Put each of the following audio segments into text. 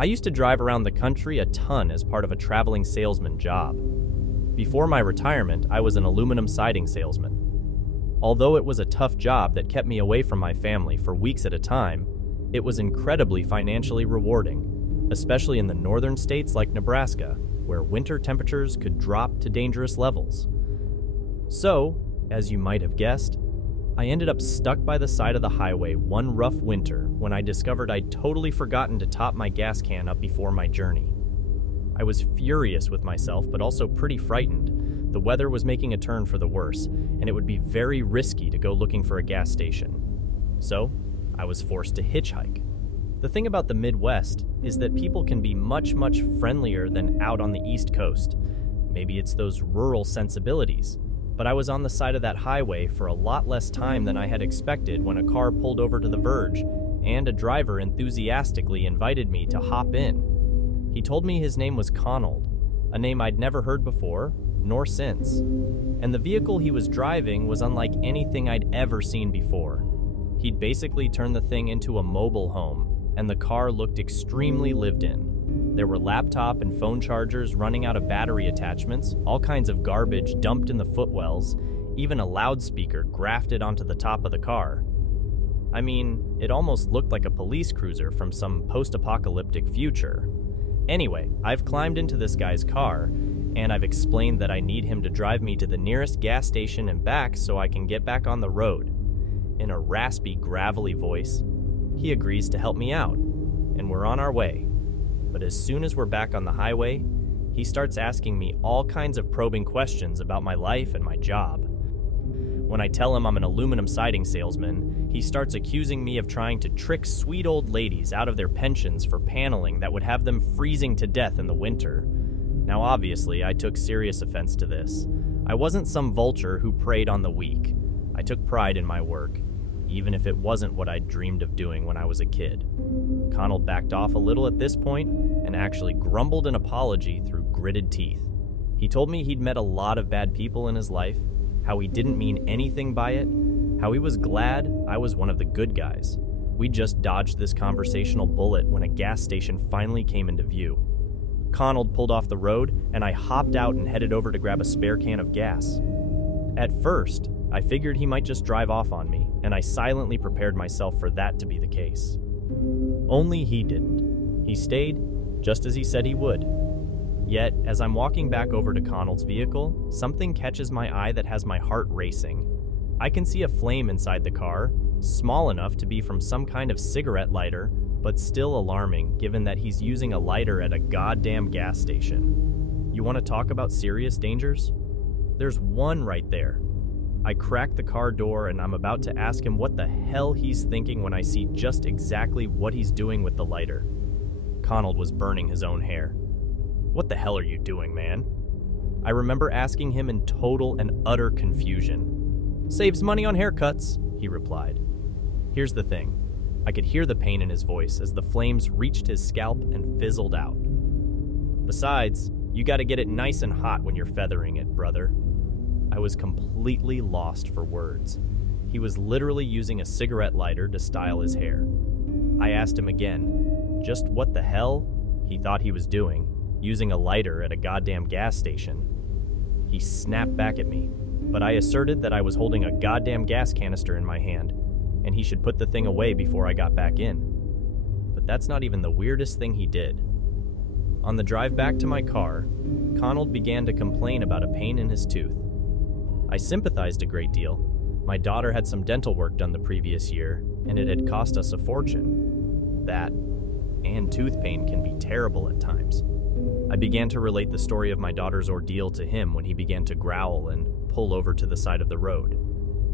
I used to drive around the country a ton as part of a traveling salesman job. Before my retirement, I was an aluminum siding salesman. Although it was a tough job that kept me away from my family for weeks at a time, it was incredibly financially rewarding, especially in the northern states like Nebraska, where winter temperatures could drop to dangerous levels. So, as you might have guessed, I ended up stuck by the side of the highway one rough winter when I discovered I'd totally forgotten to top my gas can up before my journey. I was furious with myself, but also pretty frightened. The weather was making a turn for the worse, and it would be very risky to go looking for a gas station. So, I was forced to hitchhike. The thing about the Midwest is that people can be much friendlier than out on the East Coast. Maybe it's those rural sensibilities. But I was on the side of that highway for a lot less time than I had expected when a car pulled over to the verge, and a driver enthusiastically invited me to hop in. He told me his name was Connell, a name I'd never heard before, nor since. And the vehicle he was driving was unlike anything I'd ever seen before. He'd basically turned the thing into a mobile home, and the car looked extremely lived in. There were laptop and phone chargers running out of battery attachments, all kinds of garbage dumped in the footwells, even a loudspeaker grafted onto the top of the car. I mean, it almost looked like a police cruiser from some post-apocalyptic future. Anyway, I've climbed into this guy's car, and I've explained that I need him to drive me to the nearest gas station and back so I can get back on the road. In a raspy, gravelly voice, he agrees to help me out, and we're on our way. But as soon as we're back on the highway, he starts asking me all kinds of probing questions about my life and my job. When I tell him I'm an aluminum siding salesman, he starts accusing me of trying to trick sweet old ladies out of their pensions for paneling that would have them freezing to death in the winter. Now obviously, I took serious offense to this. I wasn't some vulture who preyed on the weak. I took pride in my work, even if it wasn't what I'd dreamed of doing when I was a kid. Connell backed off a little at this point and actually grumbled an apology through gritted teeth. He told me he'd met a lot of bad people in his life, how he didn't mean anything by it, how he was glad I was one of the good guys. We just dodged this conversational bullet when a gas station finally came into view. Connell pulled off the road, and I hopped out and headed over to grab a spare can of gas. At first, I figured he might just drive off on me, and I silently prepared myself for that to be the case. Only he didn't. He stayed, just as he said he would. Yet, as I'm walking back over to Connell's vehicle, something catches my eye that has my heart racing. I can see a flame inside the car, small enough to be from some kind of cigarette lighter, but still alarming given that he's using a lighter at a goddamn gas station. You want to talk about serious dangers? There's one right there. I crack the car door and I'm about to ask him what the hell he's thinking when I see just exactly what he's doing with the lighter. Connell was burning his own hair. "What the hell are you doing, man?" I remember asking him in total and utter confusion. "Saves money on haircuts," he replied. Here's the thing. I could hear the pain in his voice as the flames reached his scalp and fizzled out. "Besides, you gotta get it nice and hot when you're feathering it, brother." I was completely lost for words. He was literally using a cigarette lighter to style his hair. I asked him again, just what the hell he thought he was doing, using a lighter at a goddamn gas station. He snapped back at me, but I asserted that I was holding a goddamn gas canister in my hand, and he should put the thing away before I got back in. But that's not even the weirdest thing he did. On the drive back to my car, Connell began to complain about a pain in his tooth. I sympathized a great deal. My daughter had some dental work done the previous year, and it had cost us a fortune. That and tooth pain can be terrible at times. I began to relate the story of my daughter's ordeal to him when he began to growl and pull over to the side of the road.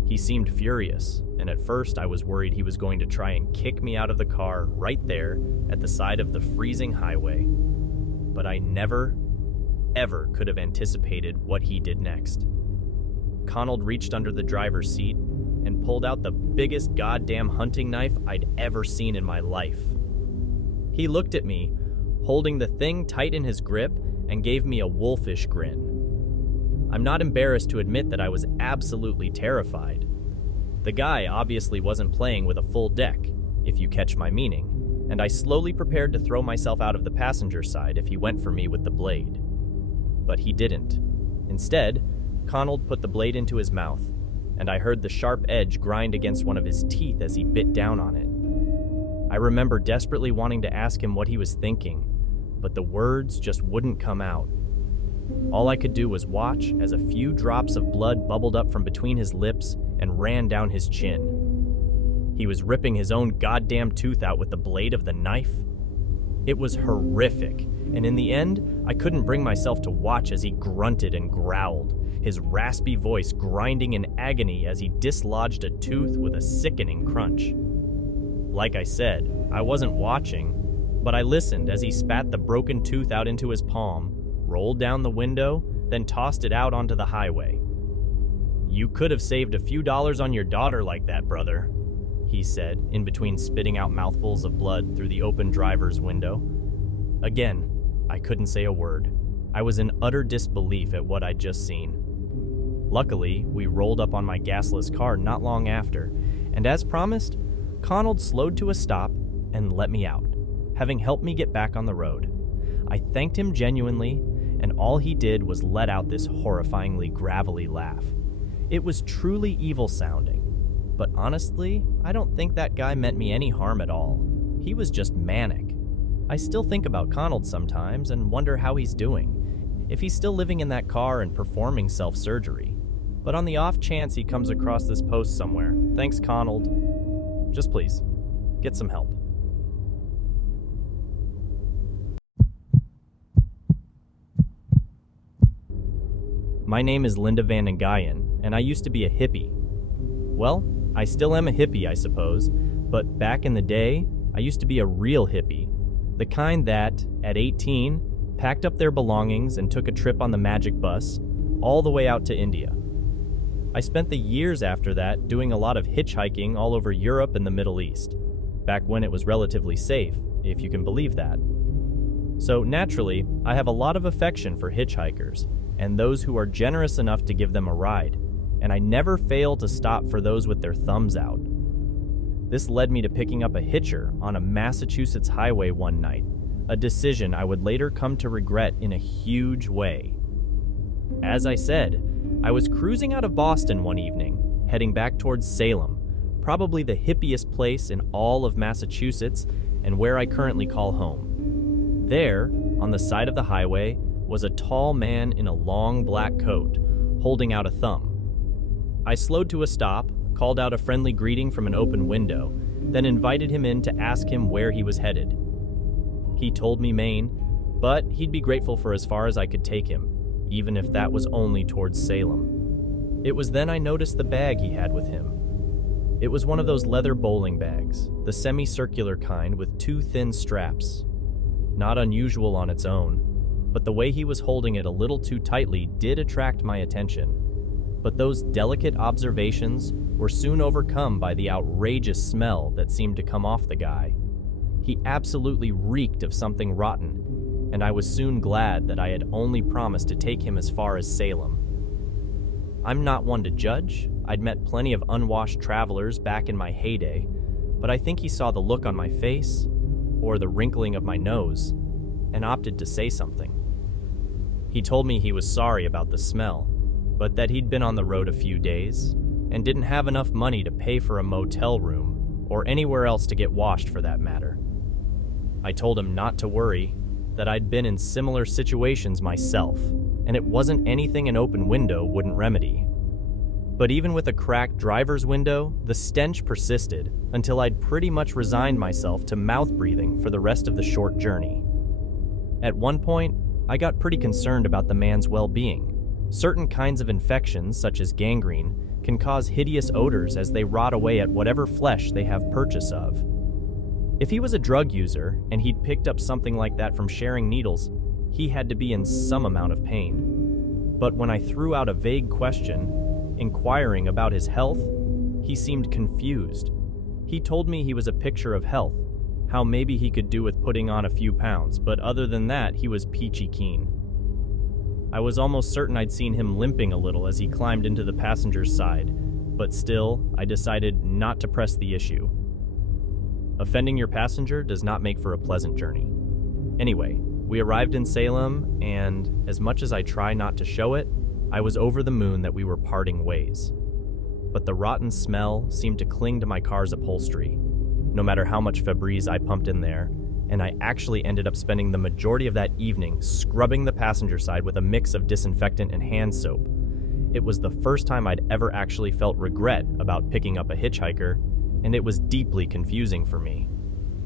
He seemed furious, and at first I was worried he was going to try and kick me out of the car right there at the side of the freezing highway. But I never, ever could have anticipated what he did next. Connell reached under the driver's seat and pulled out the biggest goddamn hunting knife I'd ever seen in my life. He looked at me, holding the thing tight in his grip, and gave me a wolfish grin. I'm not embarrassed to admit that I was absolutely terrified. The guy obviously wasn't playing with a full deck, if you catch my meaning. and I slowly prepared to throw myself out of the passenger side if he went for me with the blade. But he didn't. Instead, Connell put the blade into his mouth, and I heard the sharp edge grind against one of his teeth as he bit down on it. I remember desperately wanting to ask him what he was thinking, but the words just wouldn't come out. All I could do was watch as a few drops of blood bubbled up from between his lips and ran down his chin. He was ripping his own goddamn tooth out with the blade of the knife. It was horrific, and in the end, I couldn't bring myself to watch as he grunted and growled, his raspy voice grinding in agony as he dislodged a tooth with a sickening crunch. Like I said, I wasn't watching, but I listened as he spat the broken tooth out into his palm, rolled down the window, then tossed it out onto the highway. "You could have saved a few dollars on your daughter like that, brother," he said, in between spitting out mouthfuls of blood through the open driver's window. Again, I couldn't say a word. I was in utter disbelief at what I'd just seen. Luckily, we rolled up on my gasless car not long after, and as promised, Connell slowed to a stop and let me out, having helped me get back on the road. I thanked him genuinely, and all he did was let out this horrifyingly gravelly laugh. It was truly evil sounding, but honestly, I don't think that guy meant me any harm at all. He was just manic. I still think about Connell sometimes and wonder how he's doing, if he's still living in that car and performing self-surgery. But on the off chance he comes across this post somewhere, thanks Connell. Just please, get some help. My name is Linda Van den Geyen, and I used to be a hippie. Well, I still am a hippie, I suppose, but back in the day, I used to be a real hippie. The kind that, at 18, packed up their belongings and took a trip on the magic bus, all the way out to India. I spent the years after that doing a lot of hitchhiking all over Europe and the Middle East, back when it was relatively safe, if you can believe that. So naturally, I have a lot of affection for hitchhikers, and those who are generous enough to give them a ride, and I never fail to stop for those with their thumbs out. This led me to picking up a hitcher on a Massachusetts highway one night, a decision I would later come to regret in a huge way. As I said, I was cruising out of Boston one evening, heading back towards Salem, probably the hippiest place in all of Massachusetts and where I currently call home. There, on the side of the highway, was a tall man in a long black coat, holding out a thumb. I slowed to a stop, called out a friendly greeting from an open window, then invited him in to ask him where he was headed. He told me Maine, but he'd be grateful for as far as I could take him, even if that was only towards Salem. It was then I noticed the bag he had with him. It was one of those leather bowling bags, the semicircular kind with two thin straps. Not unusual on its own, but the way he was holding it a little too tightly did attract my attention. But those delicate observations were soon overcome by the outrageous smell that seemed to come off the guy. He absolutely reeked of something rotten, and I was soon glad that I had only promised to take him as far as Salem. I'm not one to judge. I'd met plenty of unwashed travelers back in my heyday, but I think he saw the look on my face, or the wrinkling of my nose, and opted to say something. He told me he was sorry about the smell, but that he'd been on the road a few days and didn't have enough money to pay for a motel room or anywhere else to get washed for that matter. I told him not to worry, that I'd been in similar situations myself, and it wasn't anything an open window wouldn't remedy. But even with a cracked driver's window, the stench persisted until I'd pretty much resigned myself to mouth breathing for the rest of the short journey. At one point, I got pretty concerned about the man's well-being. Certain kinds of infections, such as gangrene, can cause hideous odors as they rot away at whatever flesh they have purchase of. If he was a drug user and he'd picked up something like that from sharing needles, he had to be in some amount of pain. But when I threw out a vague question, inquiring about his health, he seemed confused. He told me he was a picture of health, how maybe he could do with putting on a few pounds, but other than that, he was peachy keen. I was almost certain I'd seen him limping a little as he climbed into the passenger's side, but still, I decided not to press the issue. Offending your passenger does not make for a pleasant journey. Anyway, we arrived in Salem, and as much as I try not to show it, I was over the moon that we were parting ways. But the rotten smell seemed to cling to my car's upholstery, no matter how much Febreze I pumped in there, and I actually ended up spending the majority of that evening scrubbing the passenger side with a mix of disinfectant and hand soap. It was the first time I'd ever actually felt regret about picking up a hitchhiker, and it was deeply confusing for me.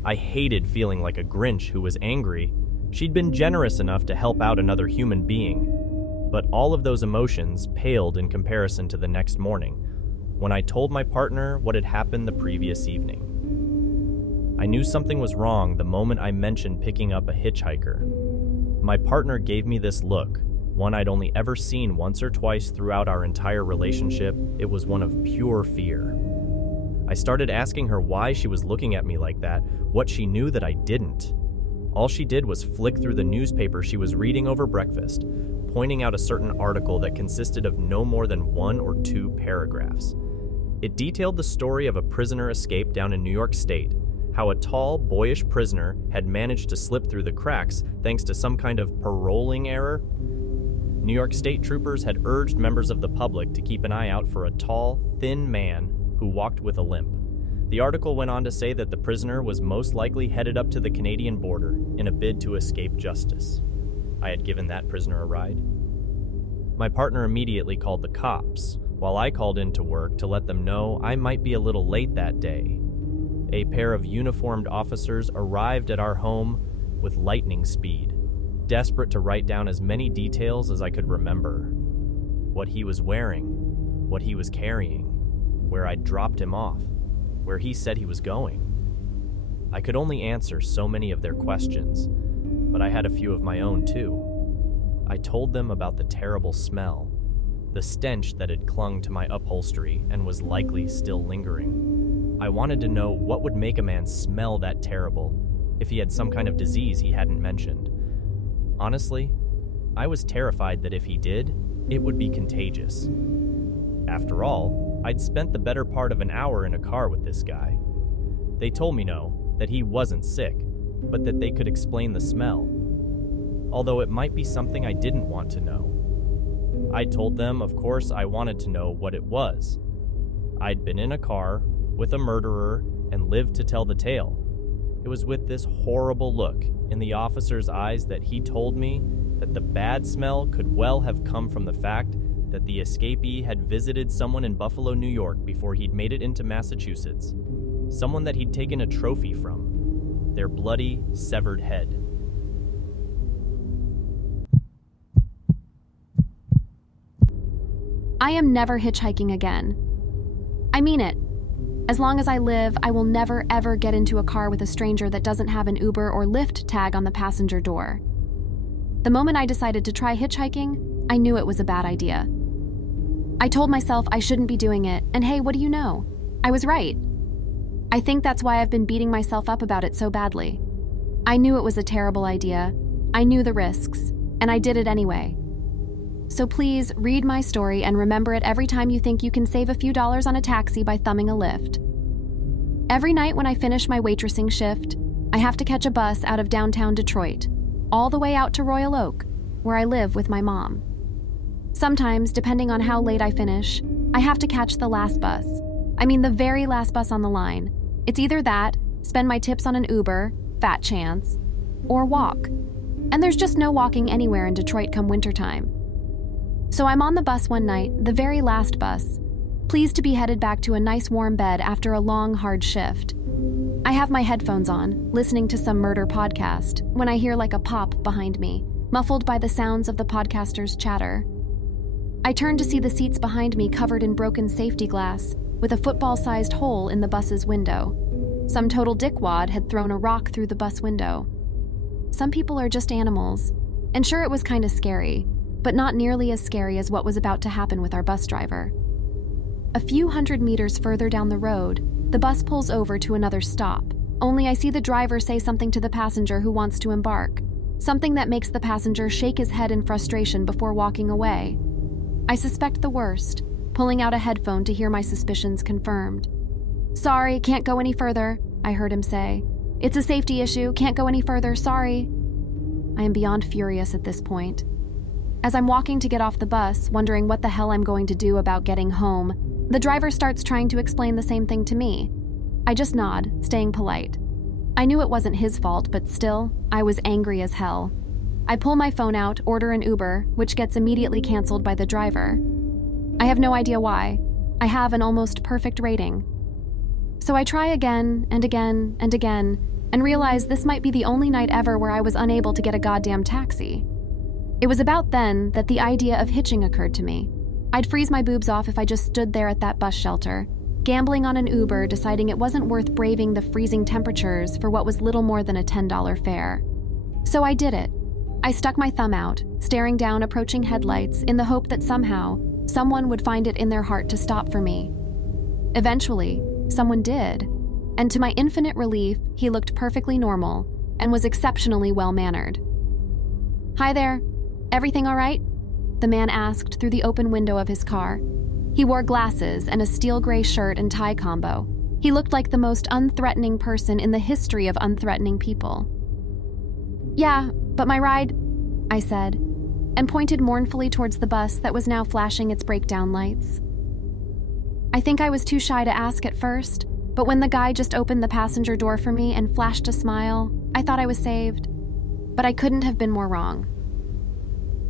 I hated feeling like a Grinch who was angry. She'd been generous enough to help out another human being, but all of those emotions paled in comparison to the next morning, when I told my partner what had happened the previous evening. I knew something was wrong the moment I mentioned picking up a hitchhiker. My partner gave me this look, one I'd only ever seen once or twice throughout our entire relationship. It was one of pure fear. I started asking her why she was looking at me like that, what she knew that I didn't. All she did was flick through the newspaper she was reading over breakfast, pointing out a certain article that consisted of no more than 1 or 2 paragraphs. It detailed the story of a prisoner escape down in New York State, how a tall, boyish prisoner had managed to slip through the cracks thanks to some kind of paroling error. New York State troopers had urged members of the public to keep an eye out for a tall, thin man who walked with a limp. The article went on to say that the prisoner was most likely headed up to the Canadian border in a bid to escape justice. I had given that prisoner a ride. My partner immediately called the cops, while I called in to work to let them know I might be a little late that day. A pair of uniformed officers arrived at our home with lightning speed, desperate to write down as many details as I could remember. What he was wearing, what he was carrying, where I'd dropped him off, where he said he was going. I could only answer so many of their questions, but I had a few of my own too. I told them about the terrible smell, the stench that had clung to my upholstery and was likely still lingering. I wanted to know what would make a man smell that terrible, if he had some kind of disease he hadn't mentioned. Honestly, I was terrified that if he did, it would be contagious. After all, I'd spent the better part of an hour in a car with this guy. They told me that he wasn't sick, but that they could explain the smell, although it might be something I didn't want to know. I told them, of course, I wanted to know what it was. I'd been in a car with a murderer and lived to tell the tale. It was with this horrible look in the officer's eyes that he told me that the bad smell could well have come from the fact that the escapee had visited someone in Buffalo, New York before he'd made it into Massachusetts, someone that he'd taken a trophy from, their bloody, severed head. I am never hitchhiking again. I mean it. As long as I live, I will never ever get into a car with a stranger that doesn't have an Uber or Lyft tag on the passenger door. The moment I decided to try hitchhiking, I knew it was a bad idea. I told myself I shouldn't be doing it, and hey, what do you know? I was right. I think that's why I've been beating myself up about it so badly. I knew it was a terrible idea. I knew the risks, and I did it anyway. So please read my story and remember it every time you think you can save a few dollars on a taxi by thumbing a Lyft. Every night when I finish my waitressing shift, I have to catch a bus out of downtown Detroit, all the way out to Royal Oak, where I live with my mom. Sometimes, depending on how late I finish, I have to catch the last bus. I mean the very last bus on the line. It's either that, spend my tips on an Uber, fat chance, or walk. And there's just no walking anywhere in Detroit come wintertime. So I'm on the bus one night, the very last bus, pleased to be headed back to a nice warm bed after a long, hard shift. I have my headphones on, listening to some murder podcast, when I hear like a pop behind me, muffled by the sounds of the podcaster's chatter. I turn to see the seats behind me covered in broken safety glass, with a football-sized hole in the bus's window. Some total dickwad had thrown a rock through the bus window. Some people are just animals, and sure, it was kind of scary, but not nearly as scary as what was about to happen with our bus driver. A few hundred meters further down the road, the bus pulls over to another stop, only I see the driver say something to the passenger who wants to embark, something that makes the passenger shake his head in frustration before walking away. I suspect the worst, pulling out a headphone to hear my suspicions confirmed. "Sorry, can't go any further," I heard him say. "It's a safety issue, can't go any further, sorry." I am beyond furious at this point. As I'm walking to get off the bus, wondering what the hell I'm going to do about getting home, the driver starts trying to explain the same thing to me. I just nod, staying polite. I knew it wasn't his fault, but still, I was angry as hell. I pull my phone out, order an Uber, which gets immediately canceled by the driver. I have no idea why. I have an almost perfect rating. So I try again and again and again, and realize this might be the only night ever where I was unable to get a goddamn taxi. It was about then that the idea of hitching occurred to me. I'd freeze my boobs off if I just stood there at that bus shelter, gambling on an Uber, deciding it wasn't worth braving the freezing temperatures for what was little more than a $10 fare. So I did it. I stuck my thumb out, staring down approaching headlights in the hope that somehow, someone would find it in their heart to stop for me. Eventually, someone did, and to my infinite relief, he looked perfectly normal and was exceptionally well-mannered. "Hi there. Everything all right?" the man asked through the open window of his car. He wore glasses and a steel gray shirt and tie combo. He looked like the most unthreatening person in the history of unthreatening people. "Yeah, but my ride," I said, and pointed mournfully towards the bus that was now flashing its breakdown lights. I think I was too shy to ask at first, but when the guy just opened the passenger door for me and flashed a smile, I thought I was saved. But I couldn't have been more wrong.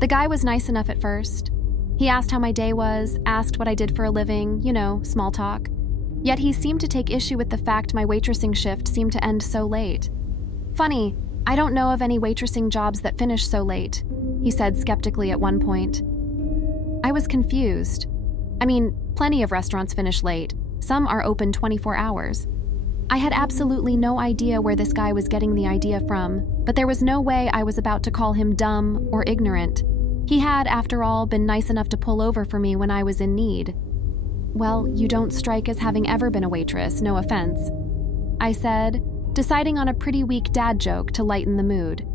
The guy was nice enough at first. He asked how my day was, asked what I did for a living, small talk. Yet he seemed to take issue with the fact my waitressing shift seemed to end so late. "Funny, I don't know of any waitressing jobs that finish so late," he said skeptically at one point. I was confused. I mean, plenty of restaurants finish late. Some are open 24 hours. I had absolutely no idea where this guy was getting the idea from, but there was no way I was about to call him dumb or ignorant. He had, after all, been nice enough to pull over for me when I was in need. "Well, you don't strike as having ever been a waitress, no offense," I said, deciding on a pretty weak dad joke to lighten the mood.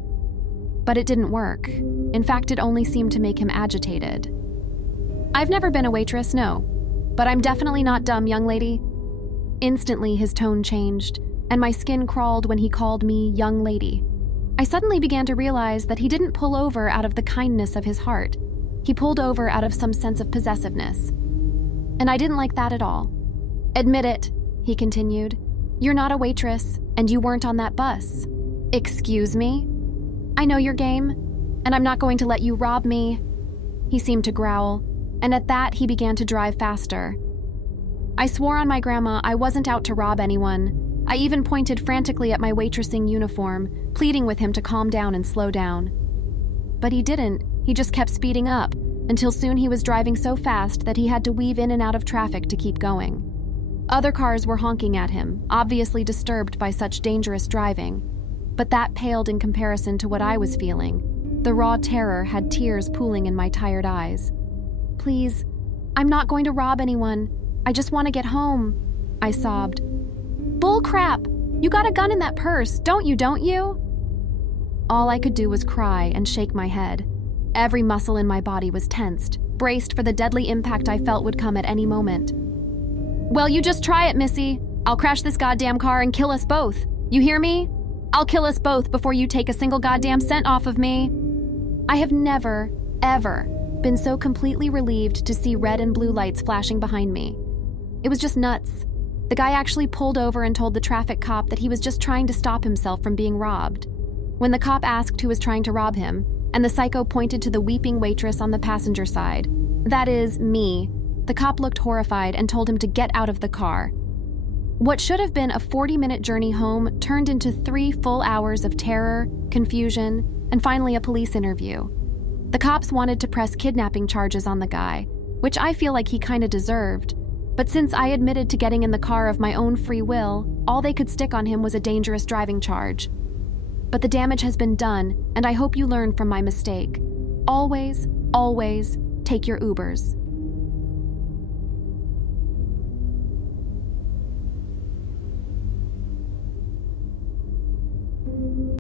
But it didn't work. In fact, it only seemed to make him agitated. "I've never been a waitress, no. But I'm definitely not dumb, young lady." Instantly, his tone changed, and my skin crawled when he called me young lady. I suddenly began to realize that he didn't pull over out of the kindness of his heart. He pulled over out of some sense of possessiveness. And I didn't like that at all. "Admit it," he continued. "You're not a waitress, and you weren't on that bus." "Excuse me? I know your game, and I'm not going to let you rob me." He seemed to growl, and at that he began to drive faster. I swore on my grandma I wasn't out to rob anyone. I even pointed frantically at my waitressing uniform, pleading with him to calm down and slow down. But he didn't. He just kept speeding up, until soon he was driving so fast that he had to weave in and out of traffic to keep going. Other cars were honking at him, obviously disturbed by such dangerous driving. But that paled in comparison to what I was feeling. The raw terror had tears pooling in my tired eyes. "Please, I'm not going to rob anyone. I just want to get home," I sobbed. "Bull crap! You got a gun in that purse, don't you? All I could do was cry and shake my head. Every muscle in my body was tensed, braced for the deadly impact I felt would come at any moment. "Well, you just try it, Missy. I'll crash this goddamn car and kill us both. You hear me? I'll kill us both before you take a single goddamn cent off of me." I have never, ever been so completely relieved to see red and blue lights flashing behind me. It was just nuts. The guy actually pulled over and told the traffic cop that he was just trying to stop himself from being robbed. When the cop asked who was trying to rob him, and the psycho pointed to the weeping waitress on the passenger side, that is, me, the cop looked horrified and told him to get out of the car. What should have been a 40-minute journey home turned into 3 full hours of terror, confusion, and finally a police interview. The cops wanted to press kidnapping charges on the guy, which I feel like he kinda deserved. But since I admitted to getting in the car of my own free will, all they could stick on him was a dangerous driving charge. But the damage has been done, and I hope you learn from my mistake. Always, always take your Ubers.